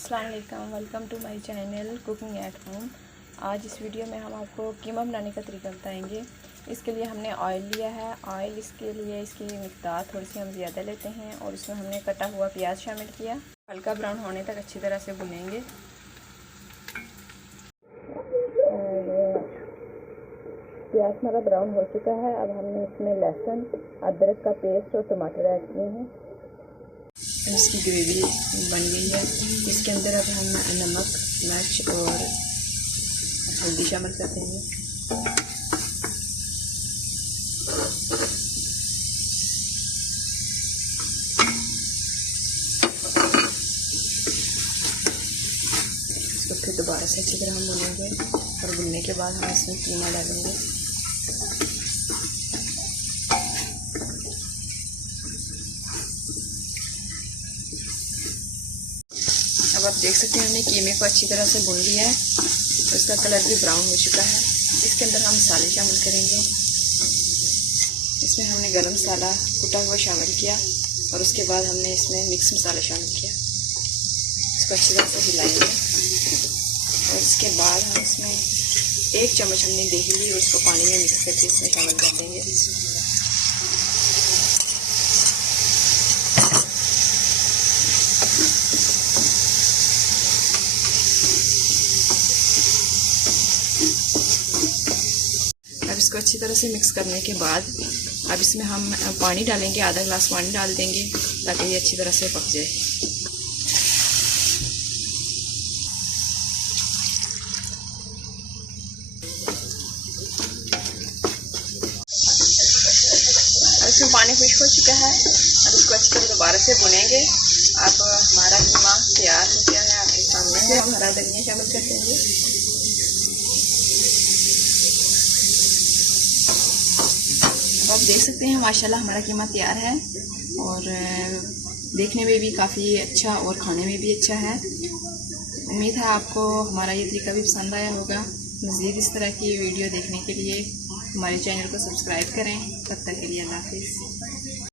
अस्सलाम वालेकुम, welcome to my channel cooking at home. आज इस वीडियो में हम आपको कीमा बनाने का तरीका बताएंगे। इसके लिए हमने ऑयल लिया है। ऑयल इसके लिए इसकी मिक़दार थोड़ी सी हम ज़्यादा लेते हैं और इसमें हमने कटा हुआ प्याज शामिल किया। हल्का ब्राउन होने तक अच्छी तरह से भुनेंगे। प्याज हमारा ब्राउन हो चुका है। अब हमने इसमें लहसुन, अदरक का पेस्ट और टमाटर ऐड किए हैं। इसकी ग्रेवी बन गई है। इसके अंदर अब हम नमक, मिर्च और हल्दी शामिल कर देंगे। इसको फिर दोबारा से अच्छी तरह हम भूनेंगे और भुनने के बाद हम इसमें कीमा डालेंगे। अब आप देख सकते हैं हमने कीमे को अच्छी तरह से भून लिया है और इसका कलर भी ब्राउन हो चुका है। इसके अंदर हम मसाले शामिल करेंगे। इसमें हमने गरम मसाला कुटा हुआ शामिल किया और उसके बाद हमने इसमें मिक्स मसाला शामिल किया। इसको अच्छी तरह से हिलाएंगे और इसके बाद हम इसमें 1 चम्मच हमने दही ली और उसको पानी में मिक्स करके इसमें शामिल कर देंगे। अब इसको अच्छी तरह से मिक्स करने के बाद अब इसमें हम पानी डालेंगे। आधा गिलास पानी डाल देंगे ताकि ये अच्छी तरह से पक जाए। अब इसमें पानी खुश्क हो चुका है। अब इसको अच्छी तरह दोबारा से भुनेंगे। अब हमारा कीमा तैयार हो गया है आपके सामने। से हम हरा धनिया शामिल कर देंगे। आप देख सकते हैं माशाल्लाह हमारा कीमा तैयार है और देखने में भी काफ़ी अच्छा और खाने में भी अच्छा है। उम्मीद है आपको हमारा ये तरीका भी पसंद आया होगा। मज़ीद इस तरह की वीडियो देखने के लिए हमारे चैनल को सब्सक्राइब करें। तब तक के लिए अल्लाह हाफ़िज़।